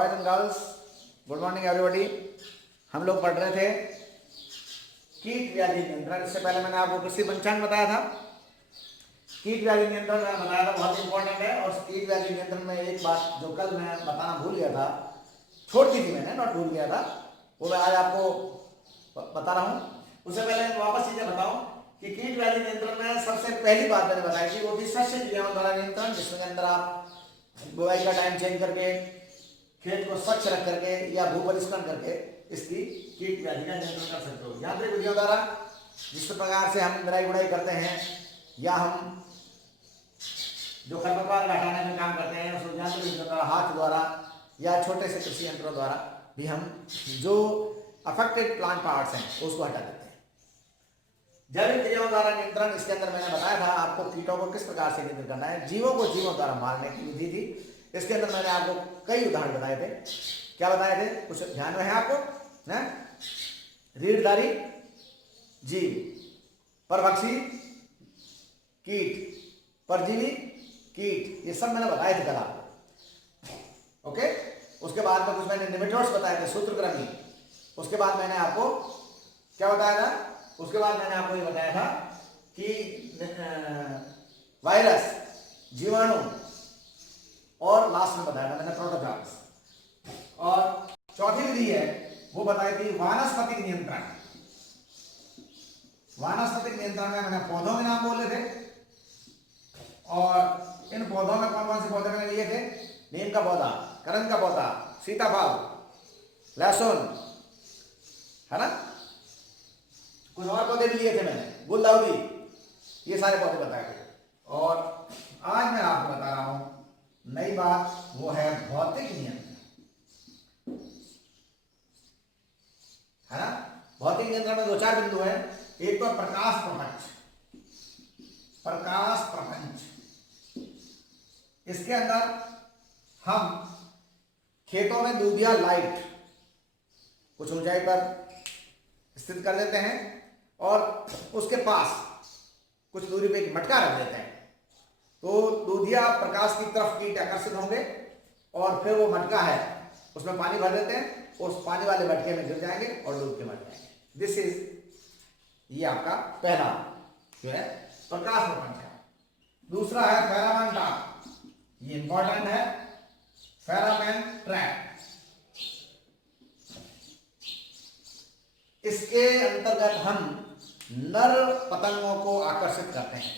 Boys and girls, good morning everybody. हम लोग पढ़ रहे थे कीट व्याधि नियंत्रण। इससे पहले मैंने आपको कृषि पंचांग बताया था। कीट व्याधि नियंत्रण मैंने बताया था, बहुत इंपॉर्टेंट है। और कीट व्याधि नियंत्रण में एक बात जो कल मैं बताना भूल गया था, छोड़ दी थी मैंने, नॉट भूल गया था, वो मैं आज आपको बता रहा हूँ। उससे पहले मैं वापस चीजें बताऊं कि कीट व्याधि नियंत्रण में सबसे पहली बात मैंने बताई थी वो थी शस्य क्रियाओं द्वारा नियंत्रण, जिसमें अंदर आप बुआई का टाइम चेंज करके, खेत को स्वच्छ रख करके या भू परिष्करण करके इसकी कीट व्याधि का नियंत्रण कर सकते हो। यांत्रिक विधियों द्वारा, जिस प्रकार से हम निराई गुड़ाई करते हैं या हम जो खरपतवार हटाने में काम करते हैं, उस यांत्रिक विधियों द्वारा, हाथ द्वारा या छोटे से कृषि यंत्रों द्वारा भी हम जो अफेक्टेड प्लांट पार्ट्स हैं उसको हटा देते हैं। जैविक क्रियाओं द्वारा नियंत्रण, इसके अंदर मैंने बताया था आपको कीटों को किस प्रकार से नियंत्रित करना है। जीवों को जीवों द्वारा मारने की विधि थी। इसके अंदर मैंने आपको कई उदाहरण बताए थे। क्या बताए थे, कुछ ध्यान में है आपको? रीढ़धारी जीव, परभक्षी कीट, परजीवी कीट, ये सब मैंने बताए थे कल आपको। ओके, उसके बाद में कुछ मैंने निमेटोड्स बताए थे, सूत्रकृमि। उसके बाद मैंने आपको क्या बताया था? उसके बाद मैंने आपको ये बताया था कि वायरस, जीवाणु, और लास्ट में बताया था मैंने प्रोटोजोआस। और चौथी विधि है वो बताई थी वानस्पतिक नियंत्रण। वानस्पतिक नियंत्रण में मैंने पौधों के नाम बोले थे, और इन पौधों में कौन कौन से पौधे मैंने लिए थे? नीम का पौधा, करंद का पौधा, सीताफल, लहसुन, है ना, कुछ और पौधे भी लिए थे मैंने, गुलदाउदी, ये सारे पौधे बताए थे। और आज मैं आपको बता रहा हूं नई बात, वो है भौतिक नियंत्रण, है ना। भौतिक नियंत्रण में दो चार बिंदु है। एक तो प्रकाश प्रपंच, प्रकाश प्रपंच। इसके अंदर हम खेतों में दूधिया लाइट कुछ ऊंचाई पर स्थित कर देते हैं और उसके पास कुछ दूरी पे एक मटका रख देते हैं, तो दूधिया प्रकाश की तरफ कीट आकर्षित होंगे और फिर वो मटका है उसमें पानी भर देते हैं, उस पानी वाले मटके में गिर जाएंगे और डूब के मर जाएंगे। दिस इज, ये आपका पहला जो है प्रकाश प्रपंच है। दूसरा है फेरामोन ट्रैप, ये इंपॉर्टेंट है, फेरामोन ट्रैप। इसके अंतर्गत हम नर पतंगों को आकर्षित करते हैं।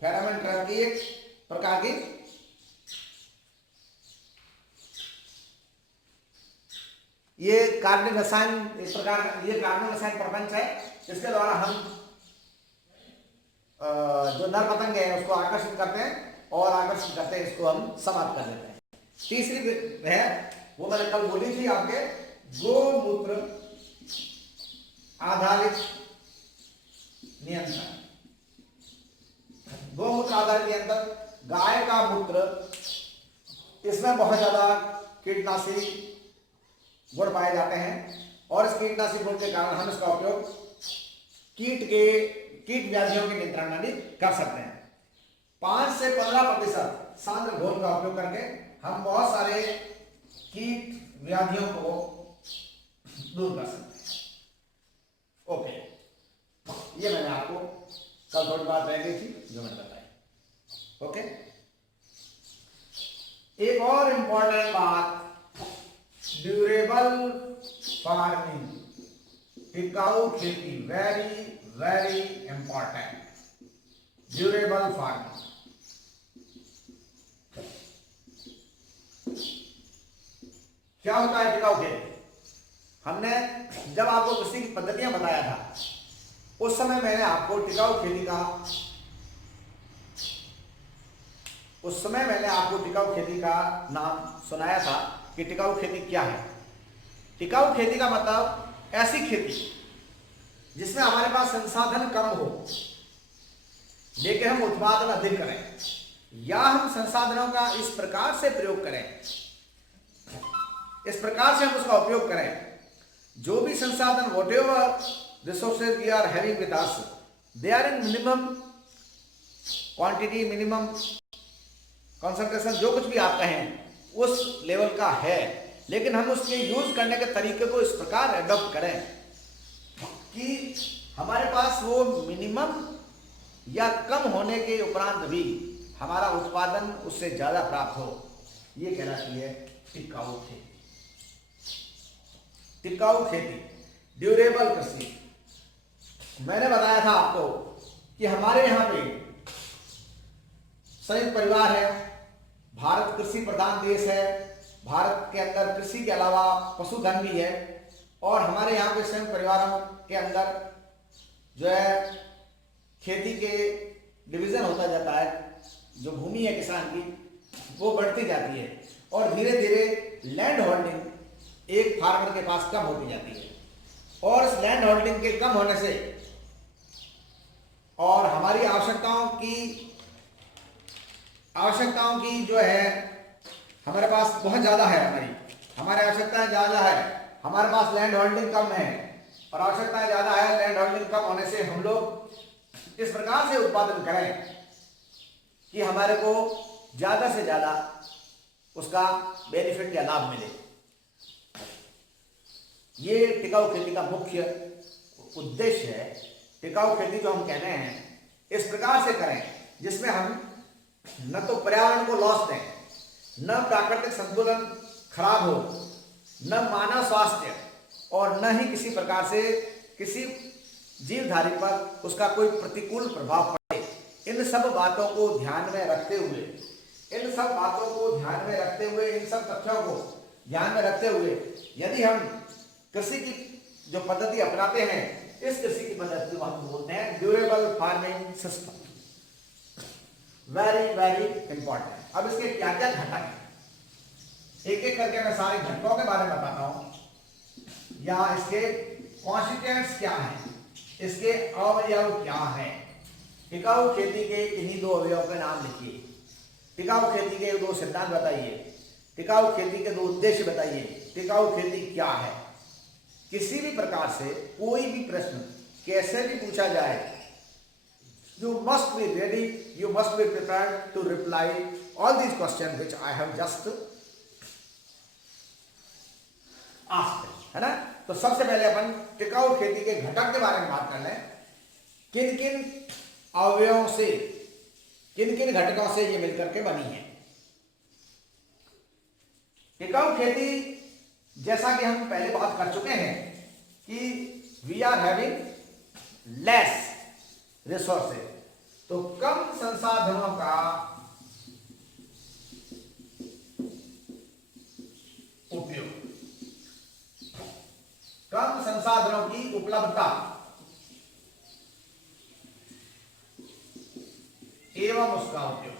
फेरामोन ट्रैप की एक प्रकार की ये कार्बनिक रसायन, इस प्रकार का ये कार्बनिक रसायन प्रपंच है, जिसके द्वारा हम जो नर पतंग है उसको आकर्षित करते हैं और आकर्षित करते हैं इसको हम समाप्त कर देते हैं। तीसरी है वो मैंने कल बोली थी आपके, गोमूत्र आधारित नियंत्रण। गोमूत्र आधारित नियंत्रण, गाय का मूत्र, इसमें बहुत ज्यादा कीटनाशी गुण पाए जाते हैं और इस कीटनाशी गुण के कारण हम इसका उपयोग कीट व्याधियों के नियंत्रण में भी कर सकते हैं। 5 से 15% सांद्र घोल का उपयोग करके हम बहुत सारे कीट व्याधियों को दूर कर सकते हैं। ओके, ये मैंने आपको कल थोड़ी बात रह गई थी जो मैंने बताई। ओके, एक और इंपॉर्टेंट बात, ड्यूरेबल फार्मिंग, टिकाऊ खेती, very very important. Durable farming, क्या होता है टिकाऊ खेती? हमने जब आपको कृषि की पद्धतियां बताया था उस समय मैंने आपको टिकाऊ खेती का नाम सुनाया था कि टिकाऊ खेती क्या है। टिकाऊ खेती का मतलब ऐसी खेती जिसमें हमारे पास संसाधन कम हो लेकिन हम उत्पादन अधिक करें, या हम संसाधनों का इस प्रकार से प्रयोग करें, इस प्रकार से हम उसका उपयोग करें, जो भी संसाधन, whatever resources we are having with us, they are in minimum quantity, minimum concentration, जो कुछ भी आप कहें उस लेवल का है, लेकिन हम उसके यूज करने के तरीके को इस प्रकार एडॉप्ट करें कि हमारे पास वो मिनिमम या कम होने के उपरांत भी हमारा उत्पादन उससे ज्यादा प्राप्त हो। ये कहलाती है टिकाऊ खेती। टिकाऊ खेती, ड्यूरेबल कृषि। मैंने बताया था आपको कि हमारे यहाँ पे संयुक्त परिवार है, भारत कृषि प्रधान देश है, भारत के अंदर कृषि के अलावा पशुधन भी है, और हमारे यहाँ पे संयुक्त परिवारों के अंदर जो है खेती के डिवीजन होता जाता है। जो भूमि है किसान की वो बढ़ती जाती है और धीरे धीरे लैंड होल्डिंग एक फार्मर के पास कम होती जाती है, और इस लैंड होल्डिंग के कम होने से और हमारी आवश्यकताओं की जो है हमारे पास बहुत ज़्यादा है, हमारी आवश्यकताएं ज़्यादा है, हमारे पास लैंड होल्डिंग कम है और आवश्यकताएं ज़्यादा है। लैंड होल्डिंग कम होने से हम लोग इस प्रकार से उत्पादन करें कि हमारे को ज़्यादा से ज़्यादा उसका बेनिफिट या लाभ मिले। ये टिकाऊ खेती का मुख्य उद्देश्य है। टिकाऊ खेती जो हम कह रहे हैं इस प्रकार से करें जिसमें हम न तो पर्यावरण को लॉस दें, न प्राकृतिक संतुलन खराब हो, न मानव स्वास्थ्य और न ही किसी प्रकार से किसी जीवधारी पर उसका कोई प्रतिकूल प्रभाव पड़े। इन सब बातों को ध्यान में रखते हुए, इन सब तथ्यों को ध्यान में रखते हुए यदि हम कृषि की जो पद्धति अपनाते हैं, इस कृषि की पद्धति को हम बोलते हैं durable farming system. Very very important. अब इसके क्या क्या घटक हैं, एक एक करके मैं सारे घटकों के बारे में बताता हूं, या इसके कॉन्स्टिट्यूएंट्स क्या हैं, इसके अवयव क्या हैं। टिकाऊ खेती के इन्हीं दो अवयवों के नाम लिखिए। टिकाऊ खेती के दो सिद्धांत बताइए, टिकाऊ खेती के दो उद्देश्य बताइए, टिकाऊ खेती क्या है। किसी भी प्रकार से कोई भी प्रश्न कैसे भी पूछा जाए, you must be ready, you must be prepared to reply all these questions which I have just asked, है ना। तो सबसे पहले अपन टिकाऊ खेती के घटक के बारे में बात कर लें। किन किन अवयवों से, किन किन घटकों से ये मिलकर के बनी है टिकाऊ खेती। जैसा कि हम पहले बात कर चुके हैं कि we are having less resources, तो कम संसाधनों का उपयोग, कम संसाधनों की उपलब्धता एवं उसका उपयोग।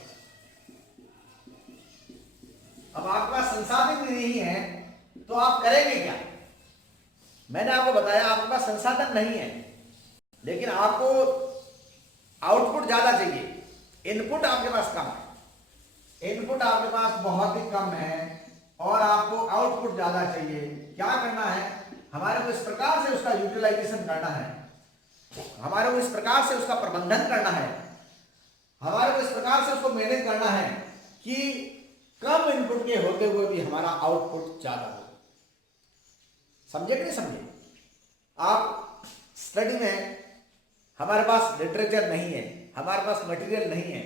अब आपके पास संसाधन भी नहीं है तो आप करेंगे क्या। मैंने आपको बताया आपके पास संसाधन नहीं है, लेकिन आपको आउटपुट ज्यादा चाहिए, इनपुट आपके पास कम है, इनपुट आपके पास बहुत ही कम है और आपको आउटपुट ज्यादा चाहिए। क्या करना है, हमारे को इस प्रकार से उसका यूटिलाइजेशन करना है, हमारे को इस प्रकार से उसका प्रबंधन करना है, हमारे को इस प्रकार से उसको मैनेज करना है कि कम इनपुट के होते हुए भी हमारा आउटपुट ज्यादा हो। समझे कि नहीं समझे। आप स्टडी में हमारे पास लिटरेचर नहीं है, हमारे पास मटेरियल नहीं है,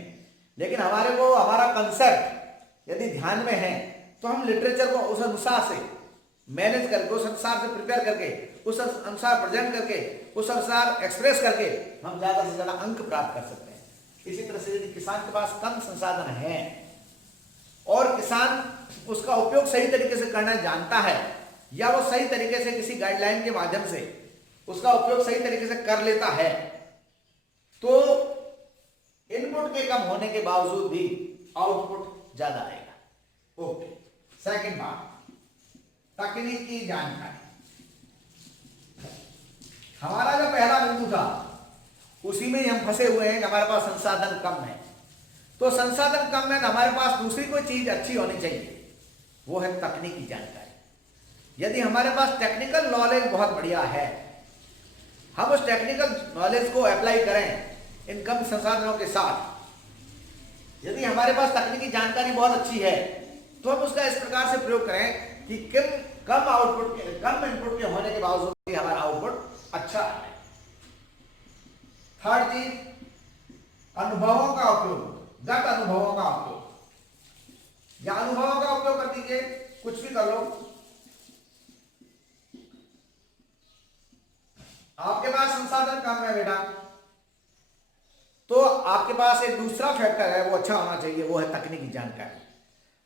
लेकिन हमारे को हमारा कंसेप्ट यदि ध्यान में है तो हम लिटरेचर को उस अनुसार से मैनेज करके, उस अनुसार से प्रिपेयर करके, उस अनुसार प्रेजेंट करके, उस अनुसार एक्सप्रेस करके हम ज्यादा से ज्यादा अंक प्राप्त कर सकते हैं। इसी तरह से यदि किसान के पास कम संसाधन है और किसान उसका उपयोग सही तरीके से करना जानता है, या वो सही तरीके से किसी गाइडलाइन के माध्यम से उसका उपयोग सही तरीके से कर लेता है, तो इनपुट के कम होने के बावजूद भी आउटपुट ज्यादा आएगा। ओके, सेकंड बात, तकनीकी जानकारी। हमारा जो पहला बिंदु था उसी में ही हम फंसे हुए हैं कि हमारे पास संसाधन कम है। तो संसाधन कम है तो हमारे पास दूसरी कोई चीज अच्छी होनी चाहिए, वो है तकनीकी जानकारी। यदि हमारे पास टेक्निकल नॉलेज बहुत बढ़िया है, हम उस टेक्निकल नॉलेज को अप्लाई करें इन कम संसाधनों के साथ, यदि हमारे पास तकनीकी जानकारी बहुत अच्छी है तो हम उसका इस प्रकार से प्रयोग करें कि कम इनपुट के होने के बावजूद भी हमारा आउटपुट अच्छा है। थर्ड चीज, अनुभवों का उपयोग, गत अनुभवों का उपयोग। या अनुभवों का उपयोग कर दीजिए, कुछ भी कर लो। आपके पास संसाधन कम है बेटा, तो आपके पास एक दूसरा फैक्टर है, वो अच्छा होना चाहिए, वो है तकनीकी जानकारी।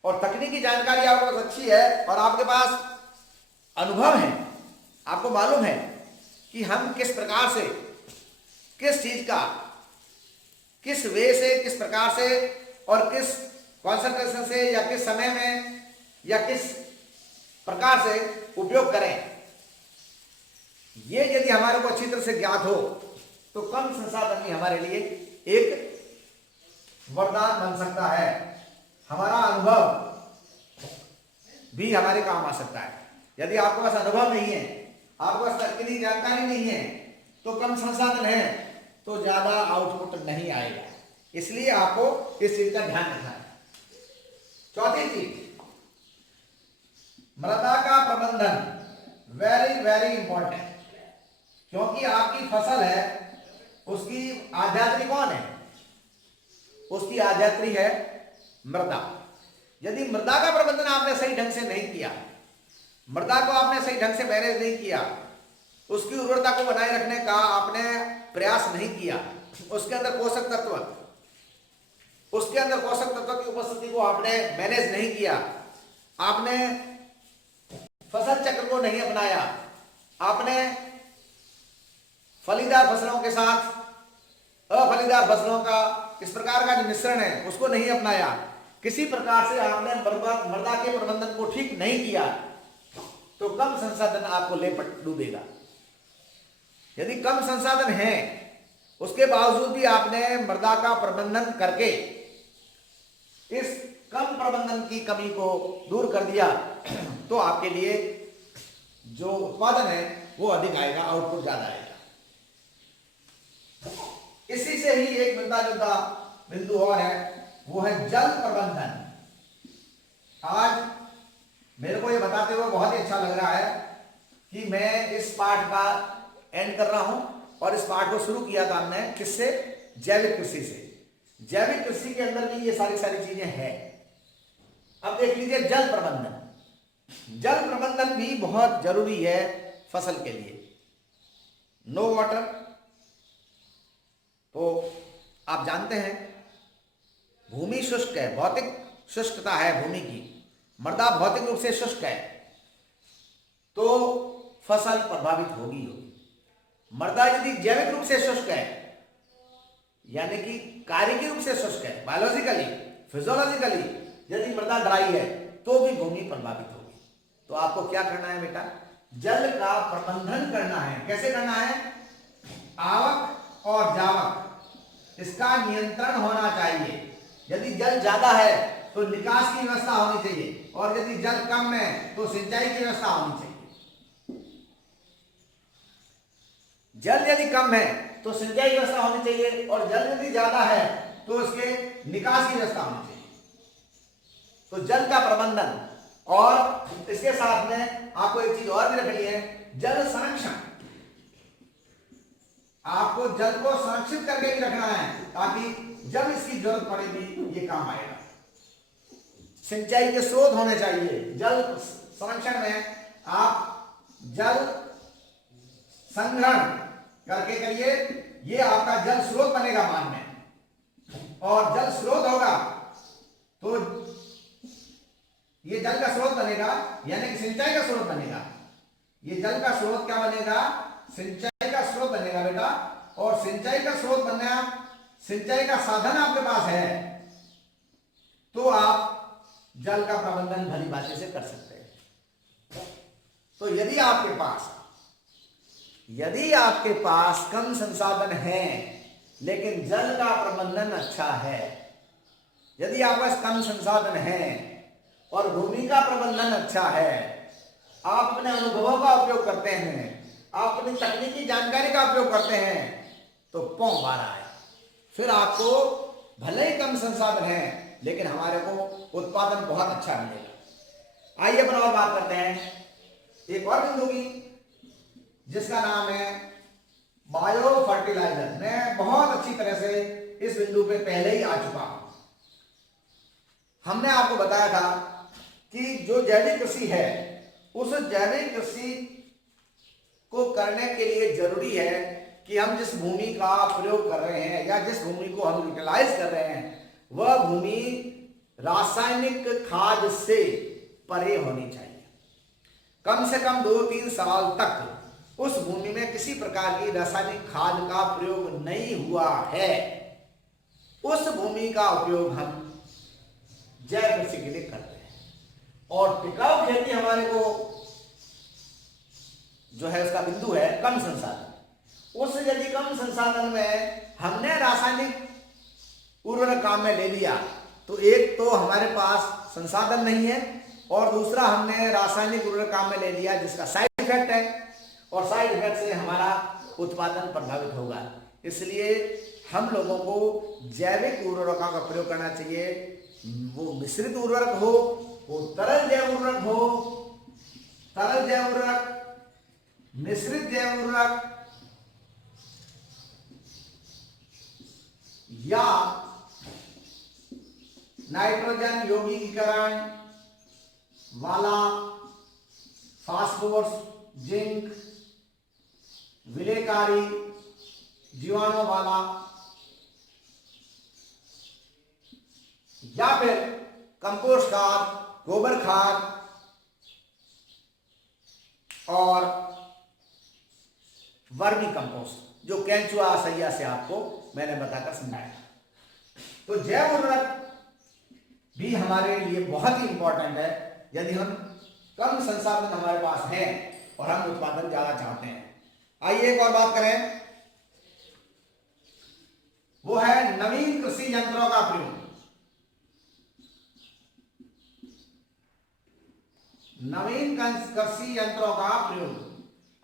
और तकनीकी जानकारी आपके पास अच्छी है और आपके पास अनुभव है, आपको मालूम है कि हम किस प्रकार से, किस चीज का, किस वे से, किस प्रकार से और किस कॉन्सेंट्रेशन से या किस समय में या किस प्रकार से उपयोग करें। ये यदि हमारे को अच्छी तरह से ज्ञात हो तो कम संसाधन भी हमारे लिए एक वरदान बन सकता है। हमारा अनुभव भी हमारे काम आ सकता है। यदि आपके पास अनुभव नहीं है, आपके पास तकनीकी जानकारी नहीं है, तो कम संसाधन है तो ज्यादा आउटपुट नहीं आएगा। इसलिए आपको इस चीज का ध्यान रखना है। चौथी चीज, मृदा का प्रबंधन वेरी वेरी इंपॉर्टेंट, क्योंकि आपकी फसल है, उसकी आधात्री कौन है? उसकी आधात्री है मृदा। यदि मृदा का प्रबंधन आपने सही ढंग से नहीं किया, मृदा को आपने सही ढंग से मैनेज नहीं किया, उसकी उर्वरता को बनाए रखने का आपने प्रयास नहीं किया, उसके अंदर पोषक तत्व की उपस्थिति को आपने मैनेज नहीं किया, आपने फसल चक्र को नहीं अपनाया, आपने फलीदार फसलों के साथ अफलीदार फसलों का इस प्रकार का जो मिश्रण है उसको नहीं अपनाया, किसी प्रकार से आपने मृदा के प्रबंधन को ठीक नहीं किया, तो कम संसाधन आपको ले डूबेगा। यदि कम संसाधन है, उसके बावजूद भी आपने मृदा का प्रबंधन करके इस कम प्रबंधन की कमी को दूर कर दिया, तो आपके लिए जो उत्पादन है वो अधिक आएगा, आउटपुट ज्यादा आएगा। इसी से ही एक मिलता जुलता बिंदु और है, वो है जल प्रबंधन। आज मेरे को ये बताते हुए बहुत ही अच्छा लग रहा है कि मैं इस पाठ का एंड कर रहा हूं, और इस पाठ को शुरू किया था हमने किससे? जैविक कृषि से। जैविक कृषि के अंदर भी ये सारी चीजें हैं। अब देख लीजिए जल प्रबंधन। जल प्रबंधन भी बहुत जरूरी है फसल के लिए। नो वाटर, तो आप जानते हैं भूमि शुष्क है, भौतिक शुष्कता है भूमि की, मृदा भौतिक रूप से शुष्क है, तो फसल प्रभावित होगी। मृदा यदि जैविक रूप से शुष्क है, यानी कि कार्यिक रूप से शुष्क है, बायोलॉजिकली फिजियोलॉजिकली यदि मृदा ड्राई है, तो भी भूमि प्रभावित होगी। तो आपको क्या करना है बेटा? जल का प्रबंधन करना है। कैसे करना है? आवक और जावक, इसका नियंत्रण होना चाहिए। यदि जल ज्यादा है तो निकास की व्यवस्था होनी चाहिए, और यदि जल कम है तो सिंचाई की व्यवस्था होनी चाहिए। जल यदि कम है तो सिंचाई की व्यवस्था होनी चाहिए, और जल यदि ज्यादा है तो उसके निकास की व्यवस्था होनी चाहिए। तो जल का प्रबंधन, और इसके साथ में आपको एक चीज और भी रखनी है, जल संरक्षण। आपको जल को संरक्षित करके भी रखना है, ताकि जब इसकी जरूरत पड़ेगी ये काम आएगा। सिंचाई के स्रोत होने चाहिए। जल संरक्षण में आप जल संग्रहण करके करिए, ये आपका जल स्रोत बनेगा मान में, और जल स्रोत होगा तो ये जल का स्रोत बनेगा, यानी कि सिंचाई का स्रोत बनेगा। ये जल का स्रोत क्या बनेगा? सिंचाई का स्रोत बनेगा बेटा। और सिंचाई का स्रोत बनना, सिंचाई का साधन आपके पास है, तो आप जल का प्रबंधन भली भांति से कर सकते हैं। तो यदि आपके पास कम संसाधन है लेकिन जल का प्रबंधन अच्छा है, यदि आपके पास कम संसाधन है और भूमि का प्रबंधन अच्छा है, आप अपने अनुभवों का उपयोग करते हैं, आप अपनी तकनीकी जानकारी का उपयोग करते हैं, तो पौ बारा है। फिर आपको भले ही कम संसाधन है लेकिन हमारे को उत्पादन बहुत अच्छा मिलेगा। आइए अपन और बात करते हैं एक और बिंदु की, जिसका नाम है बायो फर्टिलाइजर। मैं बहुत अच्छी तरह से इस बिंदु पे पहले ही आ चुका हूं। हमने आपको बताया था कि जो जैविक कृषि है, उस जैविक कृषि को करने के लिए जरूरी है कि हम जिस भूमि का प्रयोग कर रहे हैं या जिस भूमि को हम यूटिलाइज कर रहे हैं, वह भूमि रासायनिक खाद से परे होनी चाहिए। कम से कम 2-3 साल तक उस भूमि में किसी प्रकार की रासायनिक खाद का प्रयोग नहीं हुआ है, उस भूमि का उपयोग हम जैव कृषि के लिए करते हैं। और टिकाऊ खेती हमारे को जो है उसका बिंदु है कम संसाधन। उस यदि कम संसाधन में हमने रासायनिक उर्वरक काम में ले लिया, तो एक तो हमारे पास संसाधन नहीं है, और दूसरा हमने रासायनिक उर्वरक काम में ले लिया जिसका साइड इफेक्ट है, और साइड इफेक्ट से हमारा उत्पादन प्रभावित होगा। इसलिए हम लोगों को जैविक उर्वरकों का प्रयोग करना चाहिए। वो मिश्रित उर्वरक हो, वो तरल जैव उर्वरक हो, तरल जैव उर्वरक, मिश्रित जैव उर्वरक, या नाइट्रोजन यौगिकीकरण वाला, फास्फोरस, जिंक, विलेयकारी, जीवाणु वाला, या फिर कंपोस्ट खाद, गोबर खाद और वर्मी कंपोस्ट, जो केंचुआ सैया से आपको मैंने बताकर समझाया। तो जैव उर्वरक भी हमारे लिए बहुत ही इंपॉर्टेंट है यदि हम कम संसाधन हमारे पास हैं और हम उत्पादन ज्यादा चाहते हैं। आइए एक और बात करें, वो है नवीन कृषि यंत्रों का प्रयोग। नवीन कृषि यंत्रों का प्रयोग।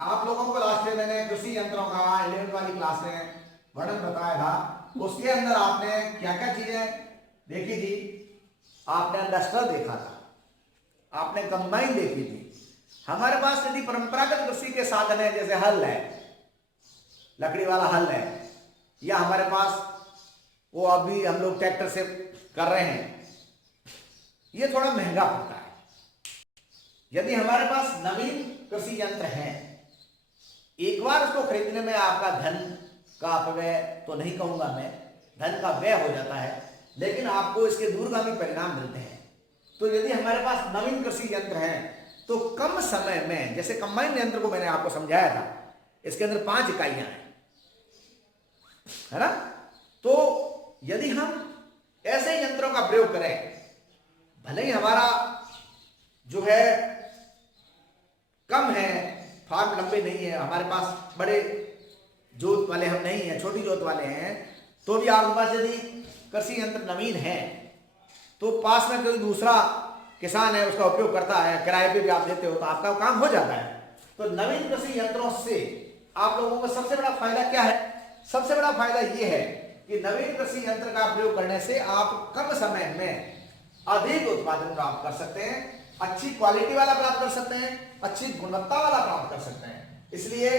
आप लोगों को लास्ट में मैंने कृषि यंत्रों का 11वीं वाली क्लास में वर्णन बताया था। उसके अंदर आपने क्या क्या चीजें देखी थी? आपने इंडस्ट्रियल देखा था, आपने कंबाइन देखी थी। हमारे पास यदि परंपरागत कृषि के साधन है, जैसे हल है, लकड़ी वाला हल है, या हमारे पास वो अभी हम लोग ट्रैक्टर से कर रहे हैं, ये थोड़ा महंगा पड़ता है। यदि हमारे पास नवीन कृषि यंत्र है, एक बार उसको खरीदने में आपका धन का अपव्यय तो नहीं कहूंगा मैं, धन का व्यय हो जाता है, लेकिन आपको इसके दूरगामी परिणाम मिलते हैं। तो यदि हमारे पास नवीन कृषि यंत्र है तो कम समय में, जैसे कंबाइन यंत्र को मैंने आपको समझाया था, इसके अंदर 5 इकाइयां हैं, है ना। तो यदि हम ऐसे यंत्रों का प्रयोग करें, भले ही हमारा जो है कम है, फार्म लंबे नहीं है, हमारे पास बड़े जोत वाले हम नहीं हैं, छोटी जोत वाले हैं, तो भी आपके पास यदि कृषि यंत्र नवीन है तो पास में कोई दूसरा किसान है, उसका उपयोग करता है, किराए पे भी आप देते हो, तो आपका काम हो जाता है। तो नवीन कृषि यंत्रों से आप लोगों को सबसे बड़ा फायदा क्या है? सबसे बड़ा फायदा ये है कि नवीन कृषि यंत्र का प्रयोग करने से आप कम समय में अधिक उत्पादन प्राप्त कर सकते हैं, अच्छी क्वालिटी वाला प्राप्त कर सकते हैं, अच्छी गुणवत्ता वाला प्राप्त कर सकते हैं। इसलिए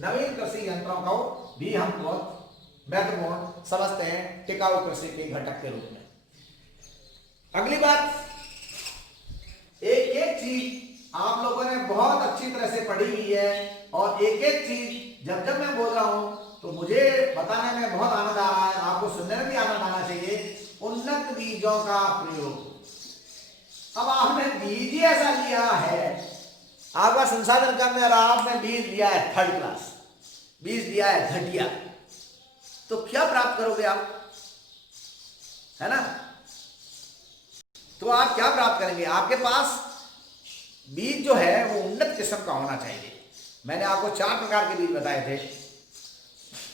नवीन कृषि यंत्रों को भी हम बहुत महत्वपूर्ण समझते हैं टिकाऊ कृषि के घटक के रूप में। अगली बात, एक एक चीज आप लोगों ने बहुत अच्छी तरह से पढ़ी हुई है, और एक एक चीज जब जब मैं बोल रहा हूं तो मुझे बताने में बहुत आनंद आ रहा है, आपको सुनने में भी आनंद आना चाहिए। उन्नत बीजों का प्रयोग। अब आपने बीज ही ऐसा लिया है, आपका संसाधन कम है और आपने बीज लिया है 3rd क्लास, बीज लिया है घटिया, तो क्या प्राप्त करोगे आप, है ना। तो आप क्या प्राप्त करेंगे? आपके पास बीज जो है वो उन्नत किस्म का होना चाहिए। मैंने आपको 4 प्रकार के बीज बताए थे,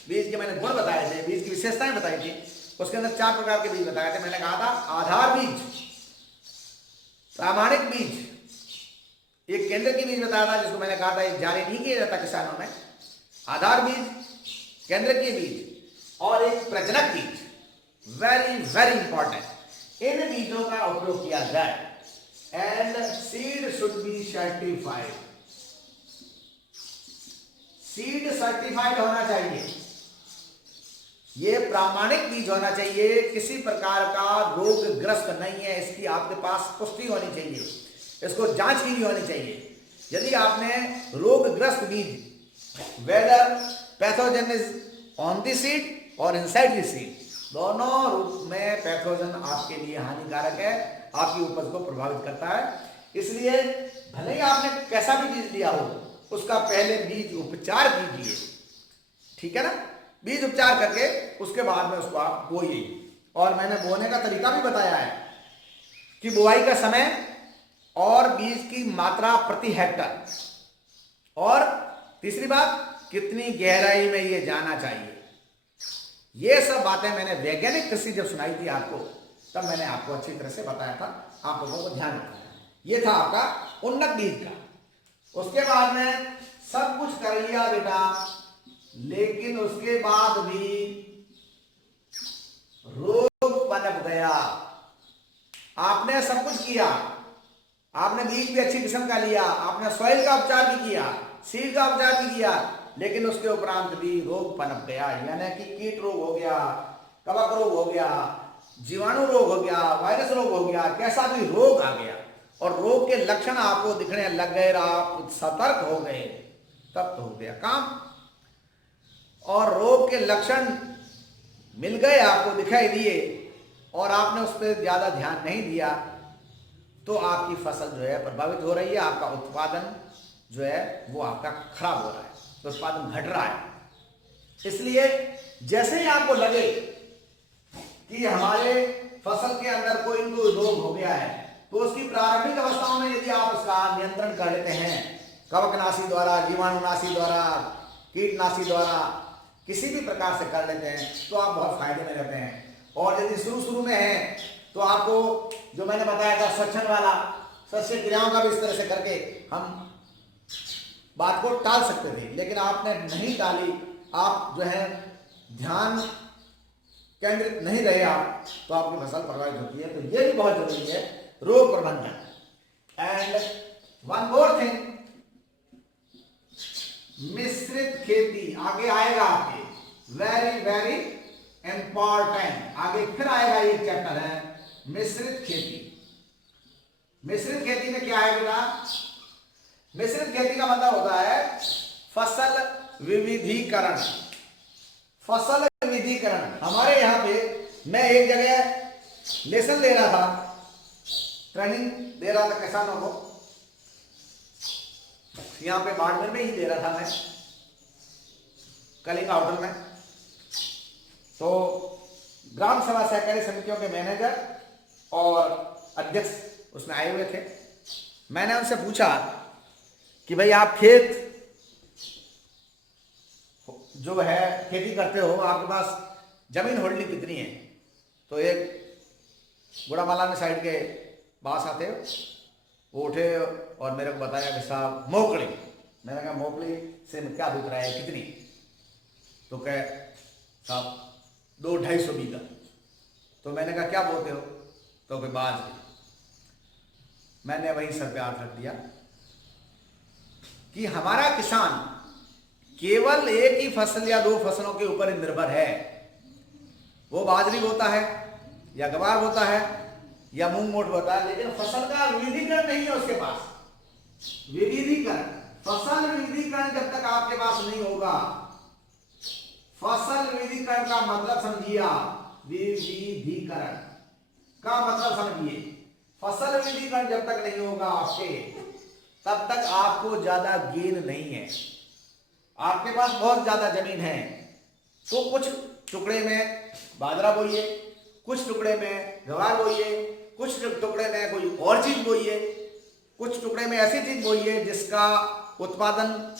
बीज के मैंने गुण बताए थे, बीज की विशेषताएं बताई थी, उसके अंदर 4 प्रकार के बीज बताए थे। मैंने कहा था आधार बीज, प्रामाणिक बीज, एक केंद्र की बीज बताया था जिसको मैंने कहा था एक जारी नहीं किया जाता किसानों में, आधार बीज, केंद्र की बीज, और एक प्रजनक बीज। Very very important. इन बीजों का उपयोग किया जाए। And seed should be certified, seed certified होना चाहिए, ये प्रामाणिक बीज होना चाहिए, किसी प्रकार का रोगग्रस्त नहीं है, इसकी आपके पास पुष्टि होनी चाहिए, इसको जांच की भी होनी चाहिए। यदि आपने रोगग्रस्त बीज, whether pathogen is on the seed और इनसाइड द सीड, दोनों रूप में पैथोजन आपके लिए हानिकारक है, आपकी उपज को प्रभावित करता है। इसलिए भले ही आपने कैसा भी बीज लिया हो, उसका पहले बीज उपचार कीजिए, ठीक है ना। बीज उपचार करके उसके बाद में उसको आप बोइए। और मैंने बोने का तरीका भी बताया है कि बुआई का समय और बीज की मात्रा प्रति हेक्टर, और तीसरी बात कितनी गहराई में ये जाना चाहिए। ये सब बातें मैंने वैज्ञानिक कृषि जब सुनाई थी आपको, तब मैंने आपको अच्छी तरह से बताया था, आप लोगों को ध्यान रखना है। ये था आपका उन्नत बीज का। उसके बाद में सब कुछ कर लिया बेटा, लेकिन उसके बाद भी रोग पनप गया। आपने सब कुछ किया, आपने बीज भी अच्छी किस्म का लिया, आपने सॉइल का उपचार भी किया, सीड का उपचार भी किया, लेकिन उसके उपरांत भी रोग पनप गया। यानी कि कीट रोग हो गया, कवक रोग हो गया, जीवाणु रोग हो गया, वायरस रोग हो गया, कैसा भी रोग आ गया और रोग के लक्षण आपको दिखने लग गए, आप सतर्क हो गए, तब तो हो गया काम। और रोग के लक्षण मिल गए, आपको दिखाई दिए, और आपने उस पर ज्यादा ध्यान नहीं दिया, तो आपकी फसल जो है प्रभावित हो रही है, आपका उत्पादन जो है वो आपका खराब हो रहा है, तो उत्पादन घट रहा है। इसलिए जैसे ही आपको लगे कि हमारे फसल के अंदर कोई रोग हो गया है, तो उसकी प्रारंभिक अवस्थाओं में यदि आप उसका नियंत्रण कर लेते हैं, कवकनाशी द्वारा, जीवाणुनाशी द्वारा, कीटनाशी द्वारा, किसी भी प्रकार से कर लेते हैं, तो आप बहुत फायदे में रहते हैं। और यदि शुरू में है, तो आपको जो मैंने बताया था सक्षण वाला, सस्य क्रियाओं का भी इस तरह से करके हम बात को टाल सकते थे, लेकिन आपने नहीं टाली, आप जो है ध्यान केंद्रित नहीं रहे आप, तो आपकी फसल प्रभावित होती है। तो ये भी बहुत जरूरी है, रोग प्रबंधन। एंड वन मोर थिंग, मिश्रित खेती आगे आएगा आपके, वेरी वेरी इंपॉर्टेंट, आगे फिर आएगा, ये चैप्टर है मिश्रित खेती। मिश्रित खेती में क्या है बेटा? मिश्रित खेती का मतलब होता है फसल विविधीकरण। फसल विविधीकरण हमारे यहाँ पे, मैं एक जगह लेसन दे रहा था, ट्रेनिंग दे रहा था किसानों को, यहाँ पे बाड़मेर में ही दे रहा था मैं, कलिंगा होटल में। तो ग्राम सभा सहकारी समितियों के मैनेजर और अध्यक्ष उसमें आए हुए थे। मैंने उनसे पूछा कि भाई आप खेत जो है खेती करते हो, आपके पास जमीन होल्डिंग कितनी है? तो एक बुढ़ा मौलाना साइड के पास आते, वो उठे और मेरे को बताया कि साहब मोकड़ी। मैंने कहा मोकड़ी से क्या अभिप्राय है, कितनी? तो कहे साहब 2-250 बीघा। तो मैंने कहा क्या बोलते हो? तो कोई बाजरी। मैंने वहीं सर पे हाथ रख दिया कि हमारा किसान केवल एक ही फसल या 2 फसलों के ऊपर निर्भर है। वो बाजरी बोता है या गवार बोता है या मूंग मोट बोता है, लेकिन फसल का विविधीकरण नहीं है उसके पास। विविधीकरण, फसल विविधीकरण जब तक आपके पास नहीं होगा, फसल विविधीकरण का मतलब समझिए आप, विविधीकरण का मतलब समझिए, फसल विविधीकरण जब तक नहीं होगा आपके, तब तक आपको ज्यादा गेन नहीं है। आपके पास बहुत ज्यादा जमीन है, तो कुछ टुकड़े में बाजरा बोइए, कुछ टुकड़े में गवार बोइए, कुछ टुकड़े में कोई और चीज बोइए, कुछ टुकड़े में ऐसी चीज बोइए जिसका उत्पादन,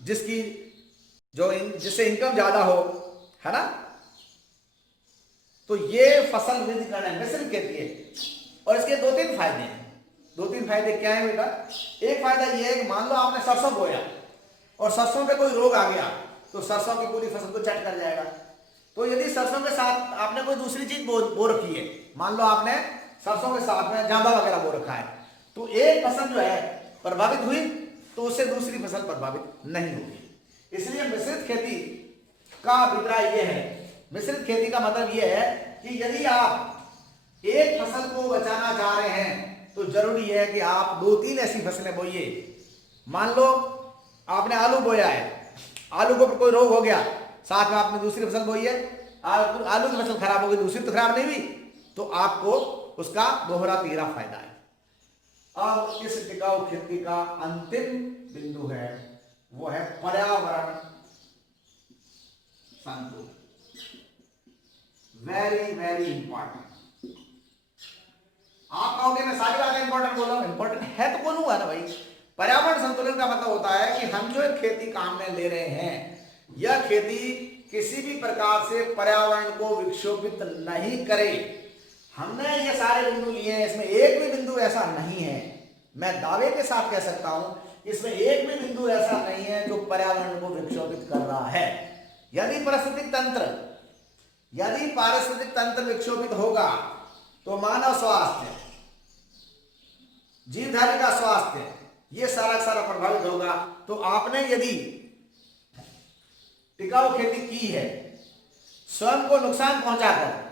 जिसकी जिससे इनकम ज्यादा हो, है ना। तो ये फसल विविधीकरण है, मिश्रित खेती है। और इसके 2-3 फायदे हैं। 2-3 फायदे क्या है बेटा? एक फायदा ये है कि मान लो आपने सरसों बोया और सरसों पे कोई रोग आ गया, तो सरसों की पूरी फसल को चट कर जाएगा। तो यदि सरसों के साथ आपने कोई दूसरी चीज बो रखी है, मान लो आपने सरसों के साथ में जांबा वगैरह बो रखा है, तो एक फसल जो है प्रभावित हुई तो उससे दूसरी फसल प्रभावित नहीं होगी। इसलिए मिश्रित खेती का अभिप्राय यह है, मिश्रित खेती का मतलब यह है कि यदि आप एक फसल को बचाना चाह रहे हैं तो जरूरी है कि आप 2-3 ऐसी फसलें बोइए। मान लो आपने आलू बोया है, आलू को कोई रोग हो गया, साथ में आपने दूसरी फसल बोई है, आलू की फसल खराब हो गई, दूसरी तो खराब नहीं हुई, तो आपको उसका दोहरा तीहरा फायदा है। अब इस टिकाऊ खेती का अंतिम बिंदु है, वो है पर्यावरण संतुलन। Very very important. आप कहोगे मैं सारी बातें इंपॉर्टेंट बोल रहा हूं, इंपॉर्टेंट है तो बोलूंगा ना भाई। पर्यावरण संतुलन का मतलब होता है कि हम जो एक खेती काम में ले रहे हैं, यह खेती किसी भी प्रकार से पर्यावरण को विक्षोभित नहीं करे। हमने ये सारे बिंदु लिए हैं, इसमें एक भी बिंदु ऐसा नहीं है, मैं दावे के साथ कह सकता हूं इसमें एक भी बिंदु ऐसा नहीं है जो पर्यावरण को विक्षोभित कर रहा है। यदि पारिस्थितिक तंत्र विक्षोभित होगा तो मानव स्वास्थ्य, जीवधारी का स्वास्थ्य, ये सारा प्रभावित होगा। तो आपने यदि टिकाऊ खेती की है, स्वयं को नुकसान पहुंचाकर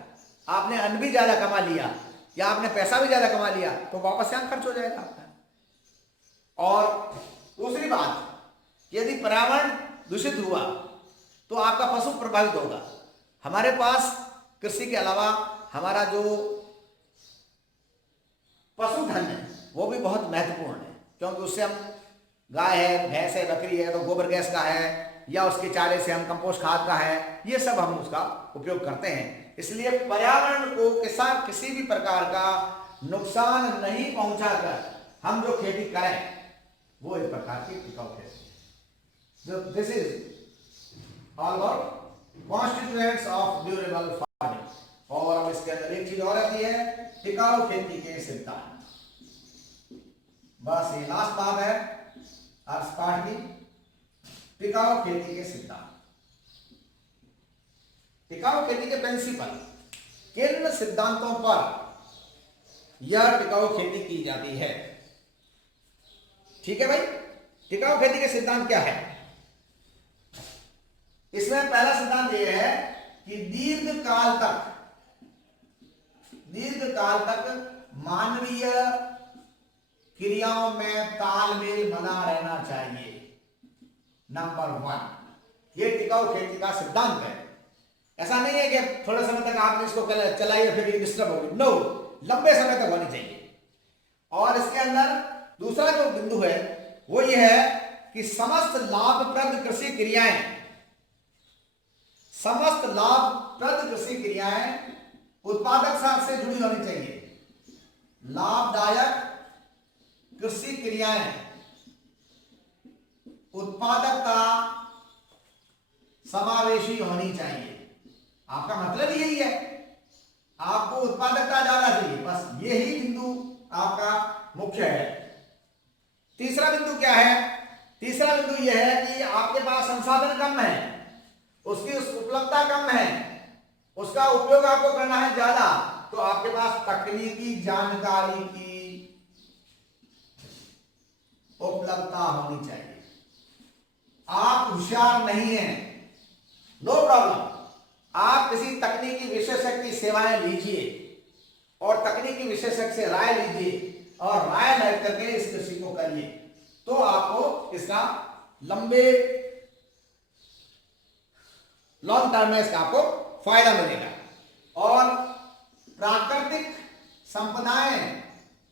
आपने अन्न भी ज्यादा कमा लिया या आपने पैसा भी ज्यादा कमा लिया, तो वापस यहाँ खर्च हो जाएगा आपका। और दूसरी बात, यदि पर्यावरण दूषित हुआ तो आपका पशु प्रभावित होगा। हमारे पास कृषि के अलावा हमारा जो पशुधन है वो भी बहुत महत्वपूर्ण है, क्योंकि उससे हम, गाय है, भैंस है, बकरी है, तो गोबर गैस का है, या उसके चारे से हम कंपोस्ट खाद का है, ये सब हम उसका उपयोग करते हैं। इसलिए पर्यावरण को किसी भी प्रकार का नुकसान नहीं पहुंचाकर हम जो खेती करें वो एक प्रकार की टिकाऊ खेती है। This is all about constituents of durable farming. और अब इसके अंदर एक चीज और आती है, टिकाऊ खेती के सिद्धांत। बस ये लास्ट बात है आज पाठ की, टिकाऊ खेती के सिद्धांत। टिकाऊ खेती के प्रिंसिपल, किन सिद्धांतों पर यह टिकाऊ खेती की जाती है। ठीक है भाई, टिकाऊ खेती के सिद्धांत क्या है? इसमें पहला सिद्धांत यह है कि दीर्घ काल तक मानवीय क्रियाओं में तालमेल बना रहना चाहिए। नंबर 1, ये टिकाऊ खेती का सिद्धांत है। ऐसा नहीं है कि थोड़े समय तक आपने इसको चलाइए फिर ये डिस्टर्ब होगी, नो, लंबे समय तक होनी चाहिए। और इसके अंदर दूसरा जो बिंदु है वो ये है कि समस्त लाभप्रद कृषि क्रियाएं उत्पादक साथ से जुड़ी होनी चाहिए। लाभदायक कृषि क्रियाएं उत्पादकता समावेशी होनी चाहिए। आपका मतलब यही है, आपको उत्पादकता ज्यादा चाहिए, बस यही बिंदु आपका मुख्य है। तीसरा बिंदु क्या है? तीसरा बिंदु यह है कि आपके पास संसाधन कम है, उसकी उपलब्धता कम है, उसका उपयोग आपको करना है ज्यादा, तो आपके पास तकनीकी जानकारी की उपलब्धता होनी चाहिए। आप होशियार नहीं हैं, नो प्रॉब्लम, आप किसी तकनीकी विशेषज्ञ की सेवाएं लीजिए और तकनीकी विशेषज्ञ से राय लीजिए और राय लेकर के इस कृषि को करिए, तो आपको इसका लॉन्ग टर्म में इसका आपको फायदा मिलेगा। और प्राकृतिक संपदाएं,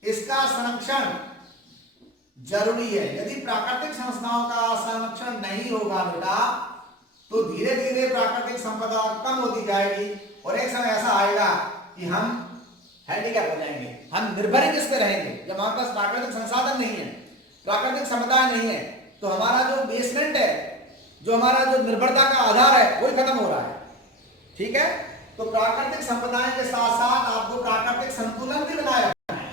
इसका संरक्षण जरूरी है। यदि प्राकृतिक संस्थाओं का संरक्षण नहीं होगा बेटा, तो धीरे धीरे प्राकृतिक संपदा कम होती जाएगी और एक समय ऐसा आएगा कि हम हैंडीकैप हो जाएंगे। हम निर्भर ही किस पे रहेंगे? जब हमारे पास प्राकृतिक संसाधन नहीं है, प्राकृतिक समुदाय नहीं है, तो हमारा जो बेसमेंट है, जो हमारा जो निर्भरता का आधार है, वही खत्म हो रहा है। ठीक है, तो प्राकृतिक संपदाएं के साथ साथ आपको प्राकृतिक संतुलन भी बनाए रखना है।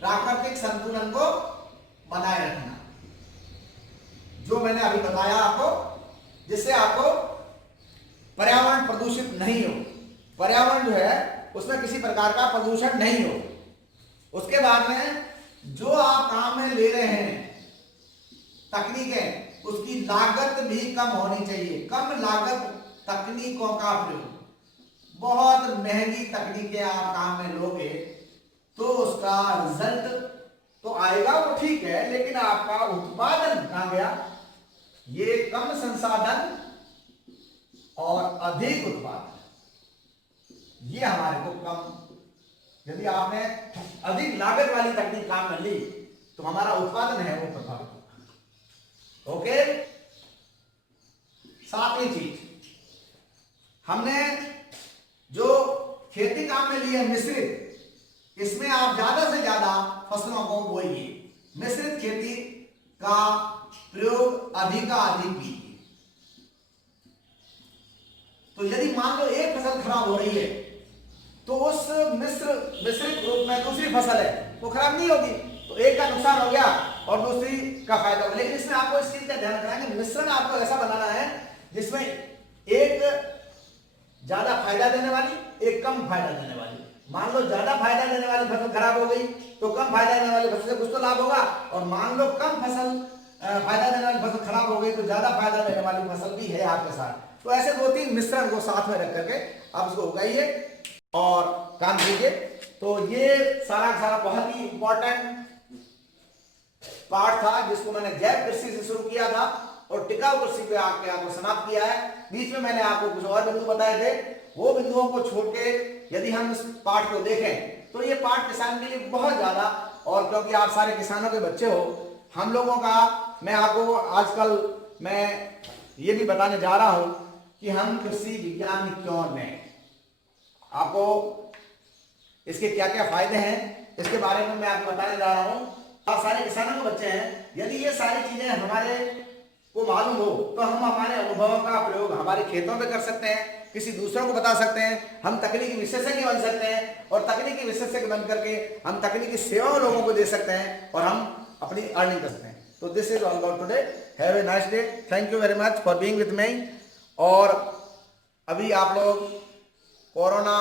प्राकृतिक संतुलन को बनाए रखना, जो मैंने अभी बताया आपको, जिससे आपको पर्यावरण प्रदूषित नहीं हो। पर्यावरण जो है उसमें किसी प्रकार का प्रदूषण नहीं हो। उसके बाद में जो आप काम में ले रहे हैं तकनीकें, उसकी लागत भी कम होनी चाहिए। कम लागत तकनीकों का प्रयोग, बहुत महंगी तकनीकें आप काम में लोगे तो उसका रिजल्ट तो आएगा, वो ठीक है, लेकिन आपका उत्पादन कहां गया? ये कम संसाधन और अधिक उत्पादन, ये हमारे को कम। यदि आपने अधिक लागत वाली तकनीक काम में ली तो हमारा उत्पादन है वो प्रभावित होगा। ओके, सातवीं चीज, हमने जो खेती काम में ली है मिश्रित, इसमें आप ज्यादा से ज्यादा फसलों को बोइए। मिश्रित खेती का प्रयोग अधिकाधिक कीजिए। तो यदि मान लो एक फसल खराब हो रही है तो उस मिश्रित रूप में दूसरी फसल है वो खराब नहीं होगी, तो एक का नुकसान हो गया और दूसरी का फायदा होगा। लेकिन इसमें आपको इस चीज का ध्यान रखना है कि मिश्रण आपको ऐसा बनाना है जिसमें एक ज्यादा फायदा देने वाली, एक कम फायदा देने वाली। मान लो ज्यादा फायदा देने वाली फसल खराब हो गई तो कम फायदा देने वाली फसल से कुछ तो लाभ होगा, और मान लो कम फसल फायदा देने वाली फसल खराब हो गई तो ज्यादा फायदा देने वाली फसल भी है आपके साथ। तो ऐसे दो तीन मिश्रण को साथ में रख करके आप इसको उगाइए और काम कीजिए। तो ये सारा सारा बहुत ही इंपॉर्टेंट पार्ट था जिसको मैंने जैव कृषि से शुरू किया था और टिकाऊ कृषि पे आके आपको समाप्त किया है। बीच में मैंने आपको कुछ और बिंदु बताए थे, वो बिंदुओं को छोड़ के यदि हम इस पाठ को देखें तो ये पाठ किसान के लिए बहुत ज्यादा, और क्योंकि आप सारे किसानों के बच्चे हो, हम लोगों का, मैं आपको आजकल मैं ये भी बताने जा रहा हूं कि हम कृषि विज्ञान क्यों लें, आपको इसके क्या क्या फायदे हैं इसके बारे में मैं आपको बताने जा रहा हूं। आप सारे किसानों के बच्चे हैं, यदि ये सारी चीजें हमारे को मालूम हो तो हम हमारे अनुभवों का प्रयोग हमारे खेतों में कर सकते हैं, किसी दूसरों को बता सकते हैं, हम तकनीकी विशेषज्ञ बन सकते हैं और तकनीकी विशेषज्ञ बन करके हम तकनीकी सेवाओं लोगों को दे सकते हैं और हम अपनी अर्निंग कर सकते हैं। तो this is all about today. Have a nice day. Thank you very much for being with me. और अभी आप लोग कोरोना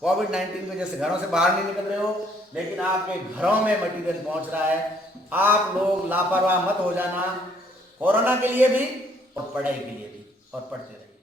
कोविड-19 की वजह से घरों से बाहर नहीं निकल रहे हो, लेकिन आपके घरों में मटेरियल पहुंच रहा है। आप लोग लापरवाह मत हो जाना, कोरोना के लिए भी और पढ़ाई के लिए भी, और पढ़ते रहिए।